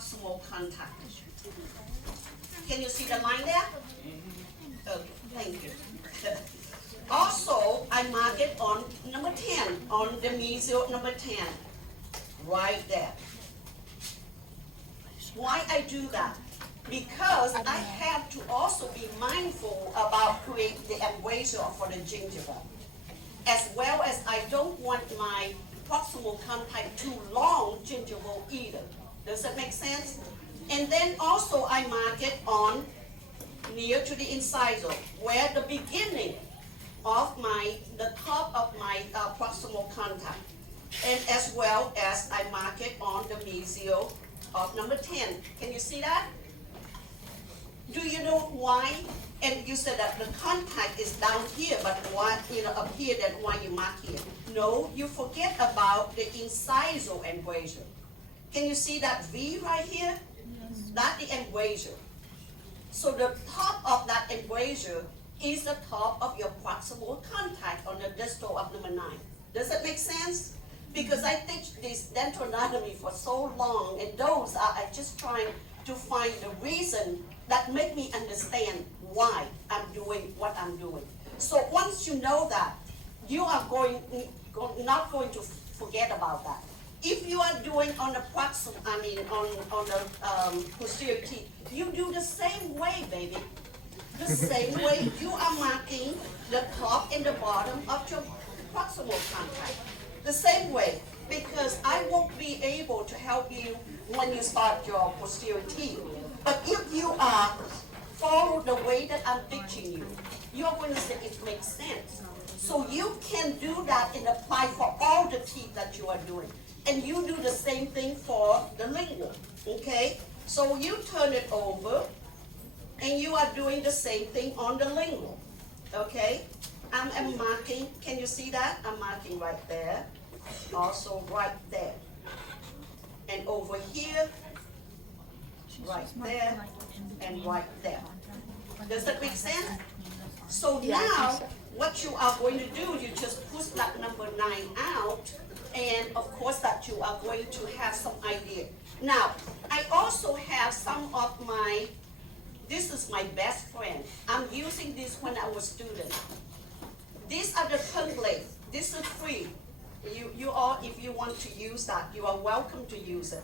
proximal contact. Can you see the line there? Okay, thank you. Also, I mark it on number 10, on the mesial number 10, right there. Why I do that? Because I have to also be mindful about creating the embrasure for the gingiva, as well as I don't want my proximal contact too long gingival either. Does that make sense? And then also I mark it on near to the incisor, where the beginning of the top of my proximal contact, and as well as I mark it on the mesial of number 10. Can you see that? Do you know why? And you said that the contact is down here, but why, up here, then why you mark here? No, you forget about the incisor embrasure. Can you see that V right here? Yes. That's the embrasure. So the top of that embrasure is the top of your proximal contact on the distal of number 9. Does that make sense? Because I teach this dental anatomy for so long, and those are just trying to find the reason that make me understand why I'm doing what I'm doing. So once you know that, you are not going to forget about that. If you are doing on the proximal, on the posterior teeth, you do the same way, baby. The same way you are marking the top and the bottom of your proximal contact. The same way, because I won't be able to help you when you start your posterior teeth. But if you follow the way that I'm teaching you, you're going to say it makes sense. So you can do that and apply for all the teeth that you are doing. And you do the same thing for the lingual, okay? So you turn it over, and you are doing the same thing on the lingual, okay? I'm marking, can you see that? I'm marking right there, also right there. And over here, right there, and right there. Does that make sense? So now, what you are going to do, you just push that number 9 out, and of course that you are going to have some idea. Now, I also have some of this is my best friend. I'm using this when I was student. These are the tongue blades. This is free. You all, if you want to use that, you are welcome to use it.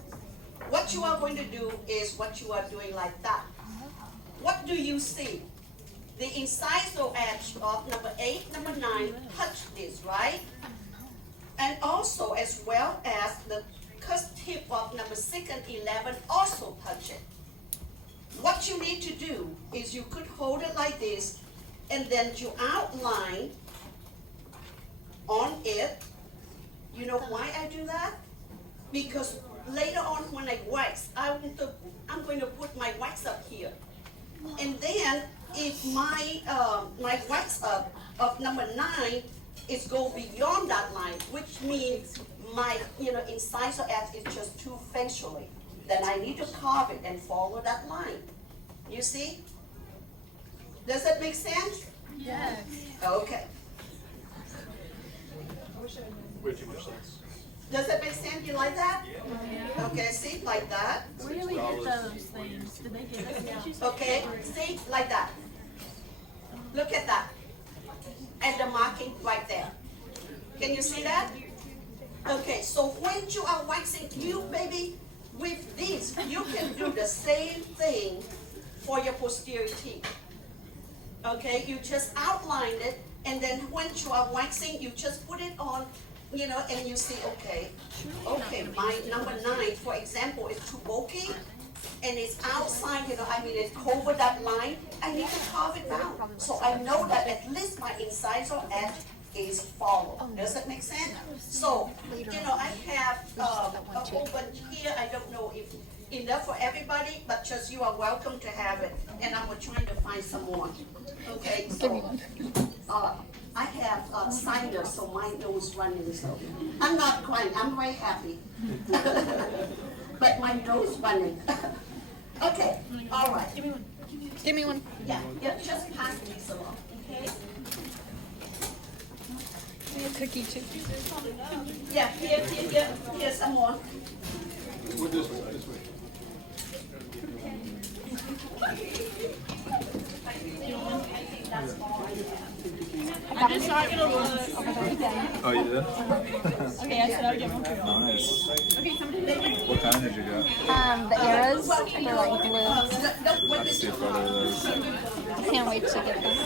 What you are going to do is what you are doing like that. What do you see? The incisor edge of number 8, number 9 touch this, right? And also, as well as the cusp tip of number 6 and 11 also touch it. What you need to do is you could hold it like this, and then you outline on it. You know why I do that? Because later on when I wax, I'm going to put my wax up here. And then if my wax up of number 9 is go beyond that line, which means my incisor edge is just too facially, then I need to carve it and follow that line. You see? Does that make sense? Yes. Okay. Way too much sense. Does that make sense? You like that? Yeah. Okay, see, like that. Where do we get those things? Did they give us? Okay, see, like that. Look at that. And the marking right there. Can you see that? Okay, so when you are waxing, baby, with this, you can do the same thing for your posterior teeth. Okay, you just outline it, and then when you are waxing, you just put it on, and you see, okay, my number 9, for example, is too bulky, and it's outside, it cover that line. I need to carve it down, so I know that at least my incisor edge is followed. Does that make sense? So, I have a whole bunch here. I don't know if enough for everybody, but just you are welcome to have it. And I'm trying to find some more. Okay, so I have sinus, so my nose running. So I'm not crying. I'm very happy, but my nose running. Okay, all right. Give me one. Give me one. Yeah, just pass these along. Okay. A cookie too. Yeah, here's some more. This way. So I get a look. Oh, you did? Okay, I said I'll get one. Nice. Okay, somebody. What kind did you get? The arrows, they're like blue. Let's see a photo of those. Can't wait to get them.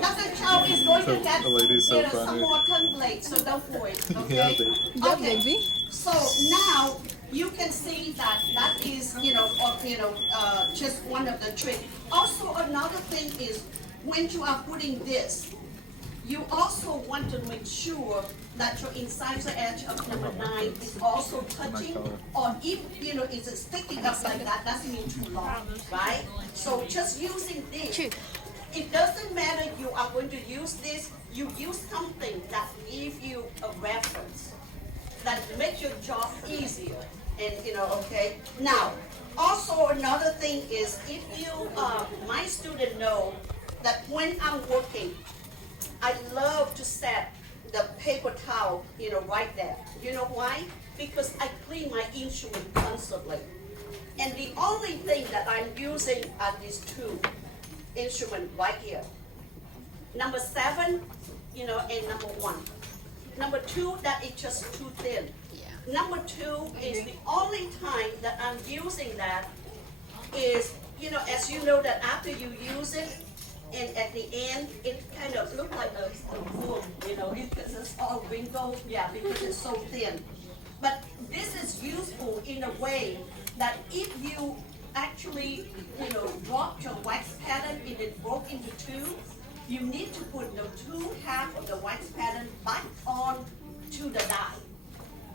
Dr. Chow is going to get The lady's so some funny. more templates, so don't worry, Yeah, okay? baby. Yeah, Okay. baby. So now you can see that that is, just one of the tricks. Also, another thing is when you are putting this, you also want to make sure that your incisor edge of number 9 is also touching, or if it's sticking up like that, doesn't mean too long, right? So just using this. It doesn't matter you are going to use this, you use something that gives you a reference, that makes your job easier, and okay? Now, also another thing is if you, my student know that when I'm working, I love to set the paper towel, right there. You know why? Because I clean my instrument constantly. And the only thing that I'm using are these two instruments right here. Number 7, and number 1. Number 2, that is just too thin. Number 2 is the only time that I'm using that is, as you know that after you use it, and at the end, it kind of looks like a wool, because it's all wrinkled, because it's so thin. But this is useful in a way that if you actually, drop your wax pattern and it broke into 2, you need to put the 2 half of the wax pattern back on to the die.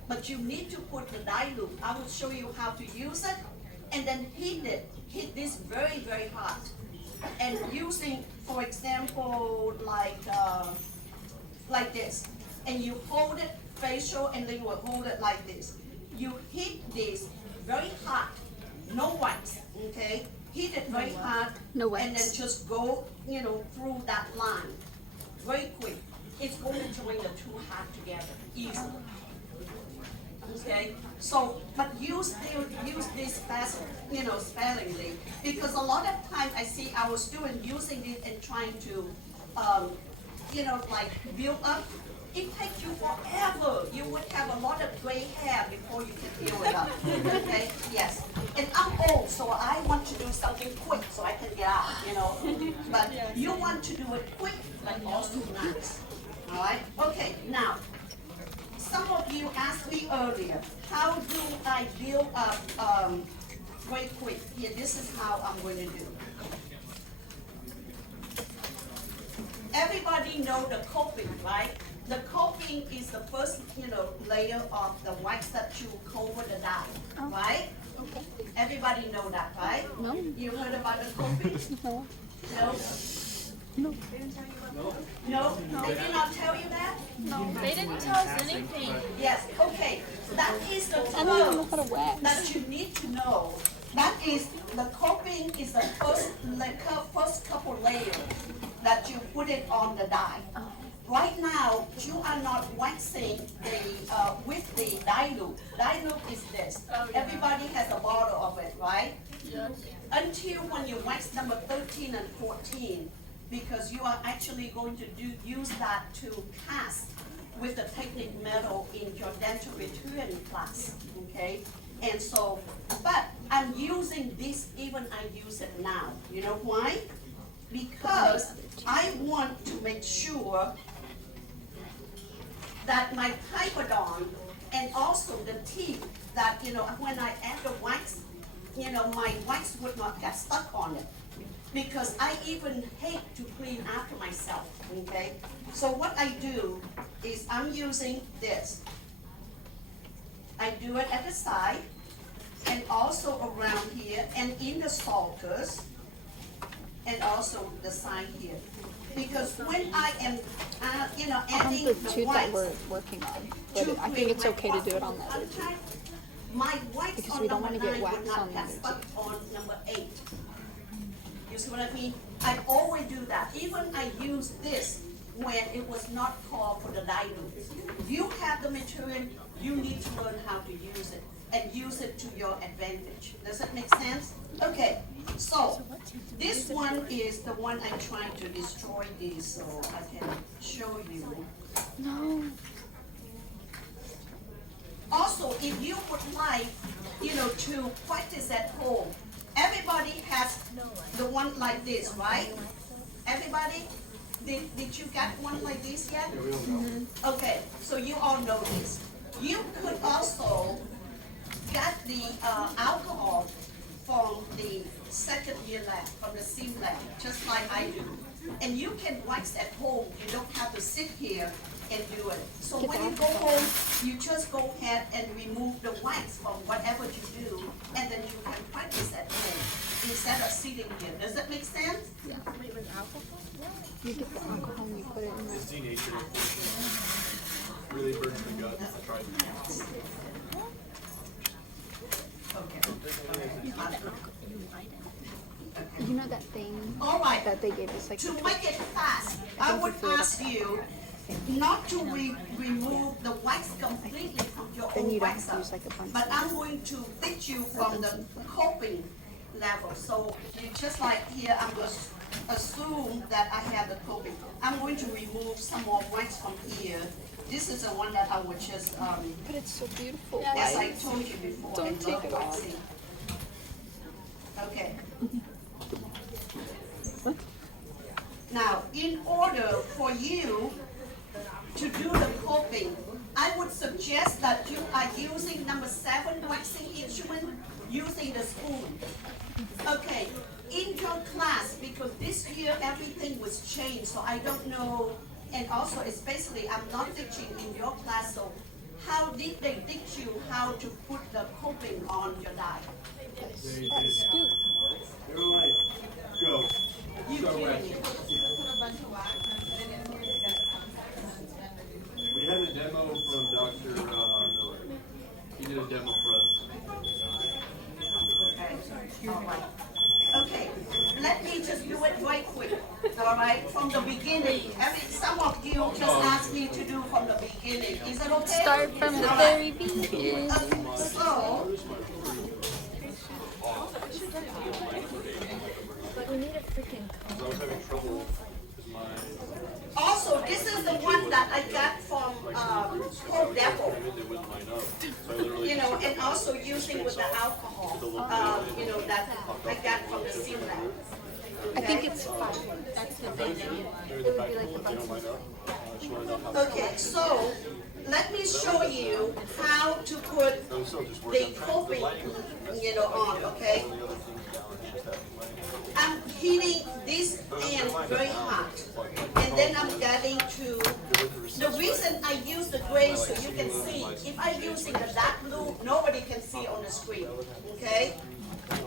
But you need to put the die loop. I will show you how to use it, and then hit this very, very hard. And using, for example, like this, and you hold it facial, and then you will hold it like this. You hit this very hard, no wax, okay? Hit it very hard, No wax. and then just go, through that line, very quick. It's going to join the 2 half together easily. Okay, so but use this sparingly, because a lot of time I see our students using it and trying to, build up. It takes you forever. You would have a lot of gray hair before you can build it up. Okay, yes. And I'm old, so I want to do something quick so I can get out. But you want to do it quick, but also nice. All right. Okay. Now. Some of you asked me earlier, how do I build up very quick? Here, this is how I'm going to do. Everybody know the coping, right? The coping is the first, layer of the wax that you cover the die, right? Okay. Everybody know that, right? No. You heard about the coping? No. No? No. No? They did not tell you that? No. They didn't tell us anything. Yes, okay. That is the I don't even know term how to wax. that you need to know. That is, the coping is the first couple layers that you put it on the die. Right now, you are not waxing with the die loop. Die loop is this. Everybody has a bottle of it, right? Yes. Until when you wax number 13 and 14, because you are actually going to use that to cast with the technique metal in your dental return class, okay? And so, but I'm using this, even I use it now. You know why? Because I want to make sure that my pipodon and also the teeth that, when I add the wax, my wax would not get stuck on it. Because I even hate to clean after myself, okay? So what I do is I'm using this. I do it at the side and also around here and in the sulcus and also the side here. Because when I am, adding The the tooth that wax we're working on, but to I think create it's my okay to do it on the proximal other tooth. contact, my wax Because on we don't number wanna get 9 would wax not on the get other stuck on number 8. You see what I mean? I always do that. Even I use this when it was not called for the die loop. If you have the material, you need to learn how to use it. and use it to your advantage. Does that make sense? Okay, so this one is the one I'm trying to destroy this, so I can show you. No. Also, if you would like, to practice at home, everybody has the one like this, right? Everybody? Did you get one like this yet? Okay, so you all know this. You could also get the alcohol from the second year lab, from the sim lab, just like I do. And you can wax at home. You don't have to sit here and do it. So when you go home, you just go ahead and remove the wax from whatever you do, and then you can practice at home instead of sitting here. Does that make sense? Yeah. Wait, with alcohol? You get the alcohol and you put it in It's the... denatured. Really burns the gut. I tried. You know that thing All right. that they gave us, like, To make it fast, I would ask you not to remove the wax completely from your Then own you don't have wax to use, like, a bunch but of- I'm going to teach you from the coping level. So you just like here, I'm going to assume that I have the coping. I'm going to remove some more wax from here. This is the one that I would just, But it's so beautiful. as I told you before, I Don't love take it off. waxing. Okay. Now, in order for you to do the coping, I would suggest that you are using number 7 waxing instrument, using the spoon. Okay, in your class, because this year everything was changed, so I don't know, and also especially I'm not teaching in your class, so how did they teach you how to put the coping on your die? You're right. Go. You kidding me? We had a demo from Dr. Miller. He did a demo for us. Okay, all right. Okay, let me just do it right quick, all right, from the beginning. Some of you just asked me to do from the beginning. Is it okay? Start from the All very right. beginning. So, But we need a freaking... I was having trouble because my also, this is the one that I got from Home Depot. it wouldn't line up. So I literally And also using with the alcohol, that I got from the sim lab. I think it's 5. That's the thing. during the back and forth, they don't line up. I just want to know how. Okay, so let me show you how to put I'm still just the working. coping, on, okay? The other things down, it's just having my I'm heating this end very hot, and then I'm getting to, the reason I use the gray so you can see, if I'm using the dark blue, nobody can see on the screen, okay?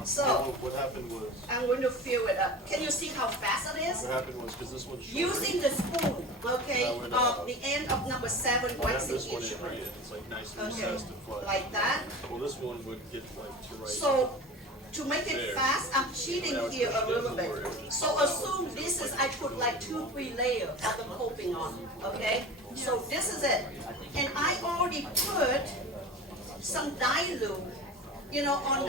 So, What happened was, I'm going to fill it up. Can you see how fast it is? what happened was, because this one's short. Using the spoon, okay, of the end of number 7 I have waxing this one in instrument. here, it's like nice and Okay, recessed and flush. like that. Well, this one would get like to right. So, to make it fast, I'm cheating here a little bit. So assume this is, I put like 2-3 layers of the coping on, okay? So this is it. And I already put some dilute, on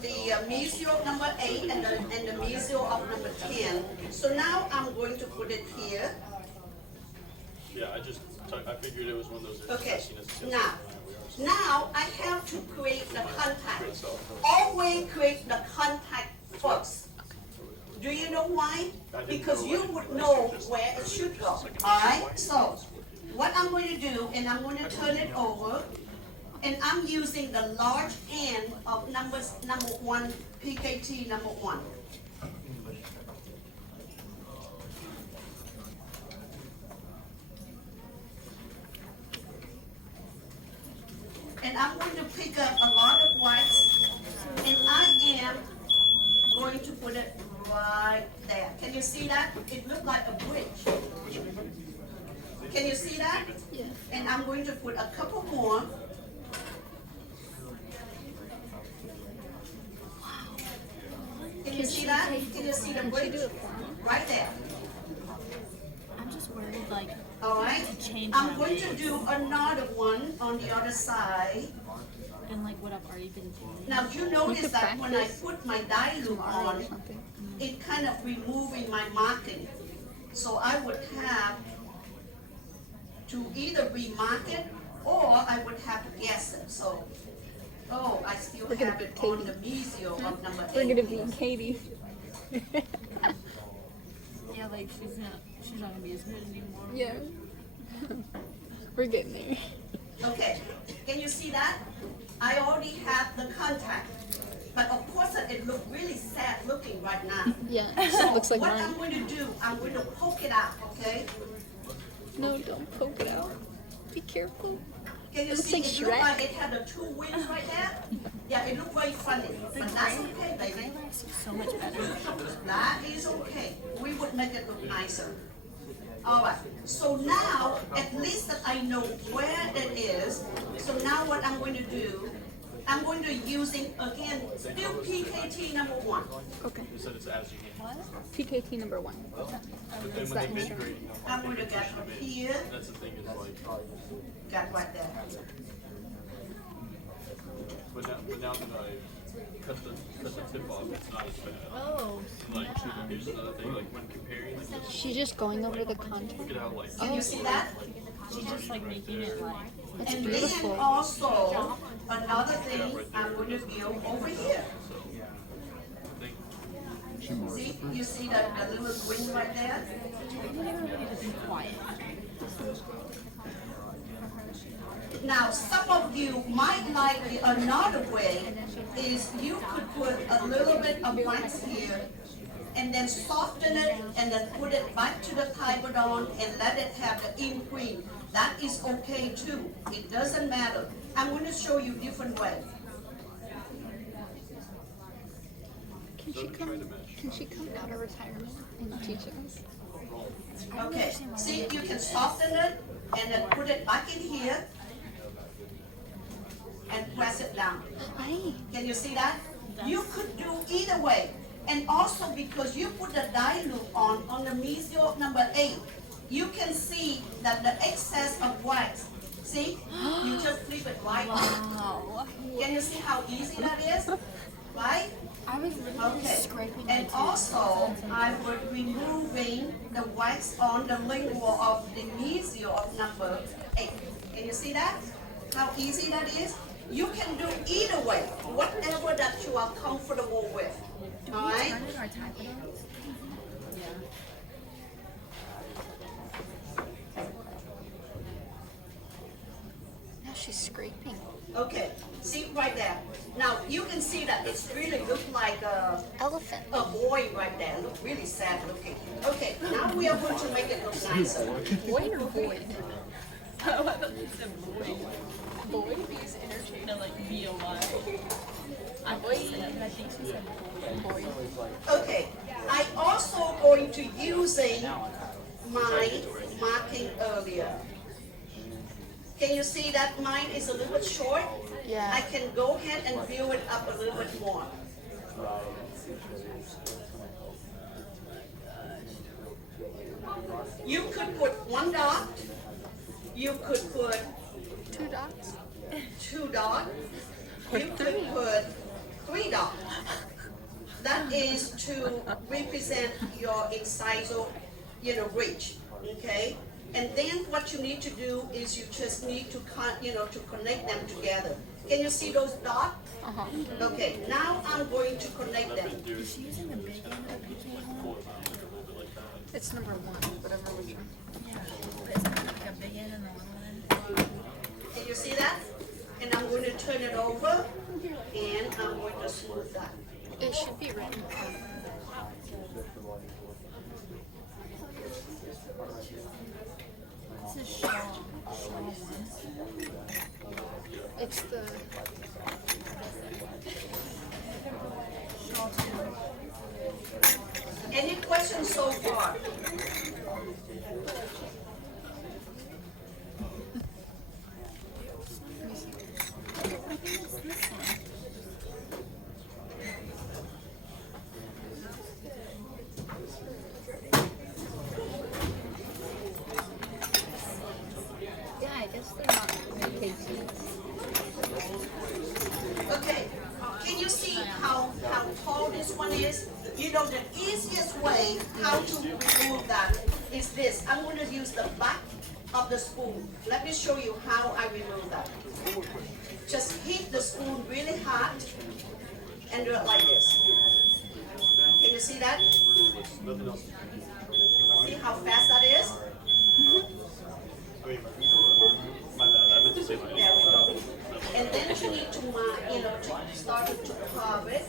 the mesio number 8 and the mesio of number 10. So now I'm going to put it here. Yeah, I figured it was one of those. Okay, testing now I have to create the contact. Always create the contact first. Do you know why? Because you would know where it should go. Alright, so what I'm going to do, and I'm going to turn it over, and I'm using the large end of number 1, PKT number 1. And I'm going to pick up a lot of wax, and I am going to put it right there. Can you see that? It looks like a bridge. Can you see that? Yeah. And I'm going to put a couple more. Can you see that? Can you see the bridge? Right there. I'm just worried, like, All right. change I'm my going to do another one on the other side. And like what I've already been doing. Now, you notice could that when I practice put my dye loop tomorrow on, or something. it kind of removing my marking. So I would have to either remark it or I would have to guess it. So, oh, I still We're gonna have be it on Katie. the mesial of number 8. We're gonna be Katie. Yeah, like she's not gonna be as good anymore. Yeah. We're getting there. Okay, can you see that? I already have the contact, but of course it looks really sad looking right now. Yeah. So Looks like what mine. I'm going to do, I'm going to poke it out, okay? No, don't poke it out. Be careful. Can you It looks see? like It looked Shrek. like it had the 2 wings right there. Yeah, it looked very funny, but that's okay, baby. So much better. That is okay. We would make it look nicer. All right. So now, at least that I know where it is. So now what I'm going to do, I'm going to using again still PKT number 1. Okay. You said it's as you need. PKT number 1. But then Is when that they instrument? mid-grade, you know, I'm going to get up here, that's the thing is like, got right there. but now that I cut the tip off, it's not as bad. Oh. Like, here's another thing, like when comparing, like this, She's just going over the contour. look at how like, Can you see that? She's just like making it like It's And then beautiful. also, another thing I'm going to build over here. I think See, you see that the little wing right there? quiet. Now, some of you might like another way is you could put a little bit of wax here and then soften it and then put it back to the Tibodon and let it have the imprint. That is okay too. It doesn't matter. I'm going to show you different way. Can she come out of retirement and teach us? Okay, see, you can soften it and then put it back in here and press it down. Aye. Can you see that? You could do either way. And also because you put the dye loop on the mesial number 8, you can see that the excess of wax, see? You just flip it right on. Wow. Can you see how easy that is? Right? I was literally Okay. scraping my And teeth. also, I would removing the wax on the lingual of the mesial of number 8. Can you see that? How easy that is? You can do either way, whatever that you are comfortable with. All right? Turn in our Tibodons? Now she's scraping. Okay, see right there. Now, you can see that it's really look like Elephant. a boy right there. Look really sad looking. Okay, now we are going to make it look nicer. Void or void? Oh, I thought you said boy. Boy is interchangeable, like B-O-Y. I think she said boy. Okay, I also going to using my marking earlier. Can you see that mine is a little bit short? Yeah. I can go ahead and build it up a little bit more. You could put 1 dot. You could put 2 dots. 2 dots. You could put 3 dots. That is to represent your incisor, reach, okay? And then what you need to do is you just need to to connect them together. Can you see those dots? Uh-huh. Okay, now I'm going to connect them. Is she using the big end of the PK one? It's number 1, whatever which one. Yeah. But isn't it like a big end and a little end? Can you see that? And I'm going to turn it over and I'm going to smooth that. It should be written. This is Shaw. It's the Shaw 2. Any questions so far? I think it's this one. yeah, I guess they're not KTs. know, the easiest way how to remove that is this. I'm going to use the back of the spoon. Let me show you how I remove that. Just heat the spoon really hot and do it like this. Can you see that? See how fast that is? There we go. And then you need to, to start to carve it.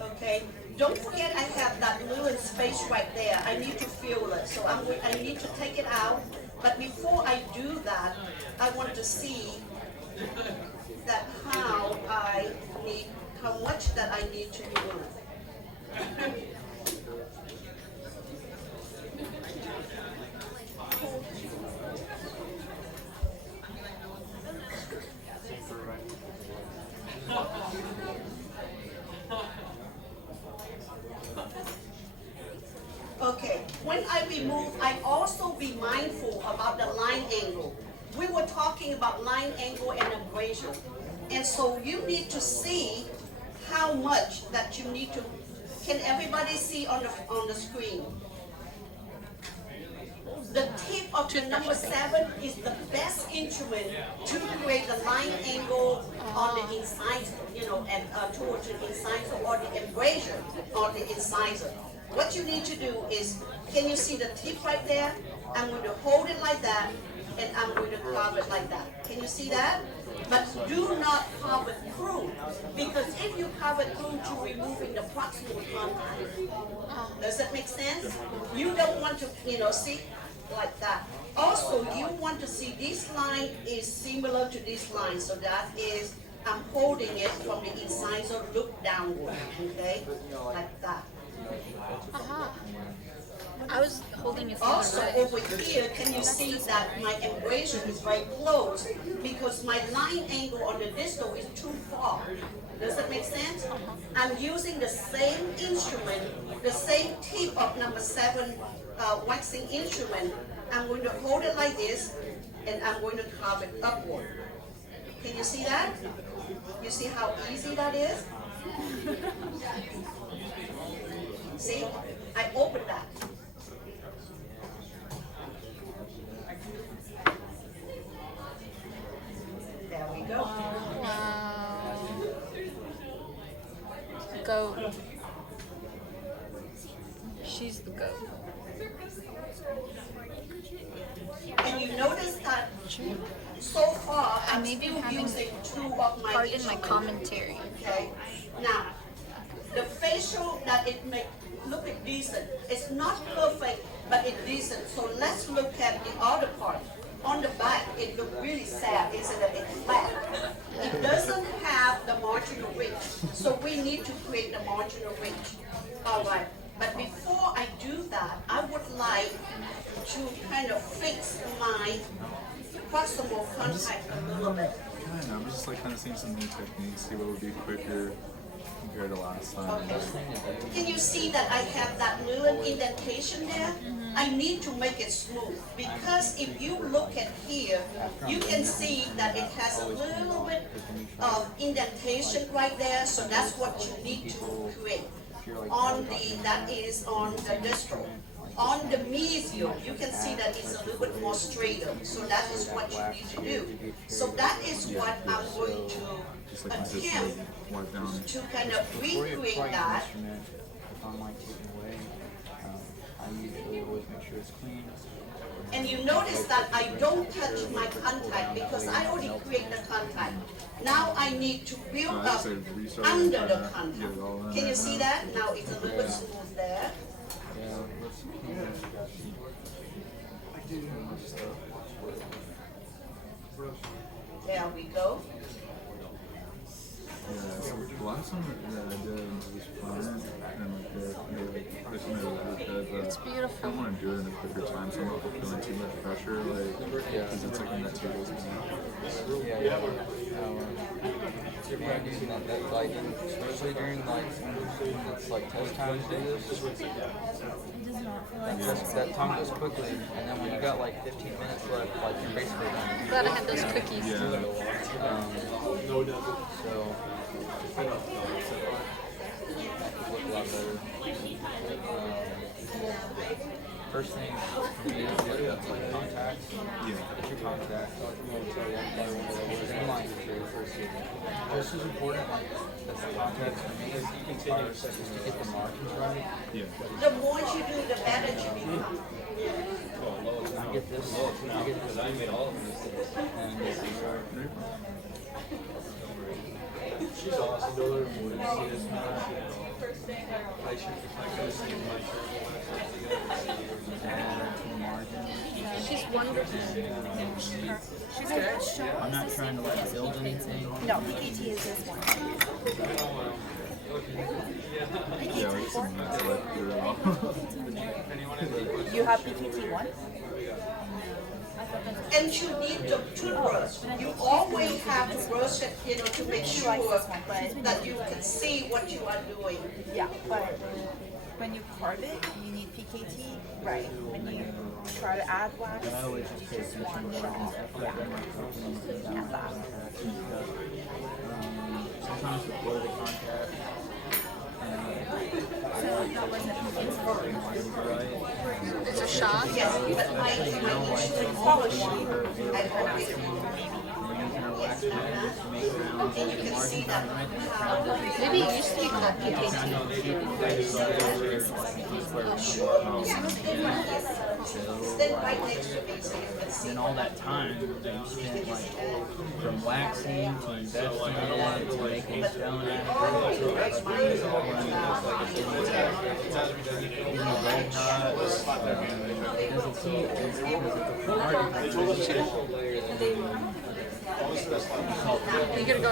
Okay. Don't forget I have that little space right there. I need to fill it. So I need to take it out. But before I do that, I want to see that how much that I need to remove. Okay, when I remove, I also be mindful about the line angle. We were talking about line angle and abrasion. And so you need to see how much that you need to, can everybody see on the screen? The tip of the number 7 is the best instrument to create the line angle on the incisor, and towards the incisor or the abrasion on the incisor. What you need to do is, can you see the tip right there? I'm going to hold it like that, and I'm going to carve it like that. Can you see that? But do not carve it through, because if you carve it through to removing the proximal contact, does that make sense? You don't want to, see, like that. Also, you want to see this line is similar to this line, so that is, I'm holding it from the incisor, look downward, okay, like that. I was holding it from Also, the right. over here, can you see that my abrasion is very close because my line angle on the distal is too far. Does that make sense? I'm using the same instrument, the same tip of number 7 waxing instrument. I'm going to hold it like this, and I'm going to carve it upward. Can you see that? You see how easy that is? See? I opened that. There we go. Wow. Goat. She's the goat. And you notice that so far I'm may be still having using 2 of my Part in my instruments. commentary. Okay. Now, the facial that it may look decent. It's not perfect, but it's decent. So let's look at the other part. On the back, it looks really sad, isn't it? It's flat. It doesn't have the marginal ridge. So we need to create the marginal ridge. All right. But before I do that, I would like to kind of fix my proximal contact a little bit. I'm just kind of seeing some new techniques, see what would be quicker compared to last time. Okay. Can you see that I have that little indentation there? I need to make it smooth because if you look at here, you can see that it has a little bit of indentation right there, so that's what you need to create. That is on the distal. On the mesial, you can see that it's a little bit more straighter, so that is what you need to do. So that is what I'm going to attempt to kind of recreate that. I usually always make sure it's clean. And you notice that I don't touch my contact because I already create the contact. Now I need to build up under the contact. Can you see that? Now it's a little bit smooth there. There we go. The last one that I did was fun, and It's beautiful. I want to do it in a quicker time, so I'm not feeling too much pressure, because it's in that 2 days. Man, dude, like, especially during like when it's like test time to do this, It does not feel like that time goes quickly, and then when you got like 15 minutes left, like you're basically done. Glad I had those cookies. Yeah. So it look a lot better. First thing for me is get like contacts. Yeah. Get your contacts. Then like just as important as the contacts for me is just to get the margins right. Yeah. The more you do, the better you become. I get this. I made all of them. And she's awesome. See this now. She's wonderful. she's good. I'm not trying to like build anything. No, PKT is this one. Yeah, like something that's like really well. You have PKT one? And you need the toothbrush. You always have to brush it, to make sure that you can see what you are doing. Yeah, but when you carve it, you need PKT. Right. When you try to add wax, I always you just just one shot. Yeah. And that. Sometimes before the contact. So that wasn't It's a shot. Yes, but I usually polish it. I polish it. And you can see that how Maybe it used to be called PKT. stand right next to me so you can see. And all that time that you spent like from waxing to investing to making stone You gotta go.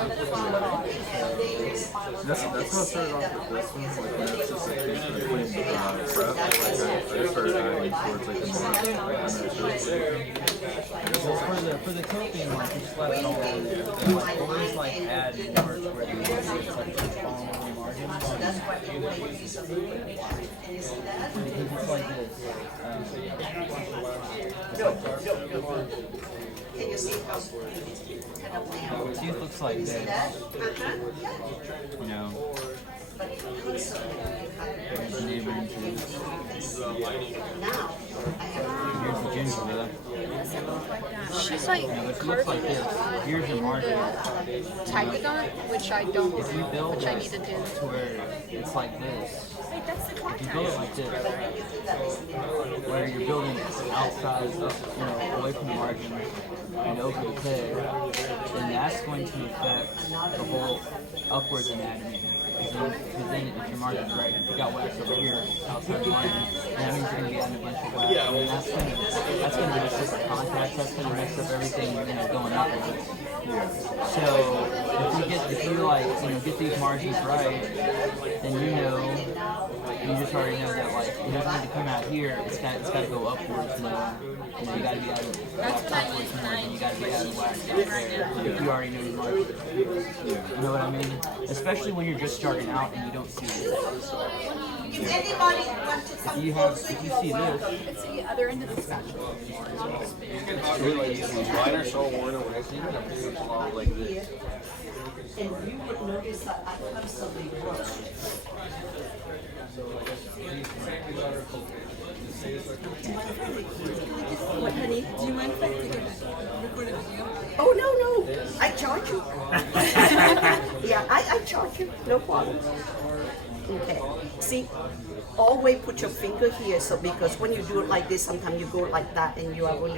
That's how I started off with this one. Like when it's just like basically putting prep. Like I just started adding towards like the mark. Like I know for the coping, like you just let it all on there. Like always like add parts where you it's like just following the margin. That's why you make use of it. And you see that? Because it's like this. Can you see how kind of now? Tooth looks like this. That? You know, But constantly you have there's the neighboring tooth. now I have Here's the gingiva. She's like Which looks like this. Here's your margin. Typodont, which I don't, If you build which I need to do. to where it's like this. Wait, that's the If you contact. build it like this, where you're building outside, away from the margin and over the peg, then that's going to affect the whole upwards anatomy. Because then if your margin's right, if you got wax over here outside the margin, then that means you're going to be adding a bunch of wax. And that's going to mess up the contacts, that's going to mess up everything going upwards. So if you get these margins right, then you just already know that like it doesn't need to come out here. It's got to go upwards more. You got to be adding wax upwards more, and you got to be adding wax out there. If you already know your margins. You know what I mean? Especially when you're just starting out and you don't see this. If anybody want to come closer, If you you are see welcome. this, It's the other end of the spatula. it's really easy. Mine are so worn away. So you got to do it like this. And you would notice that I constantly brush. What, honey? Do you mind if I take a record a video? Oh, no, I charge you. Yeah, I charge you, no problem. Okay, see, always put your finger here, so because when you do it like this, sometimes you go like that and you are going to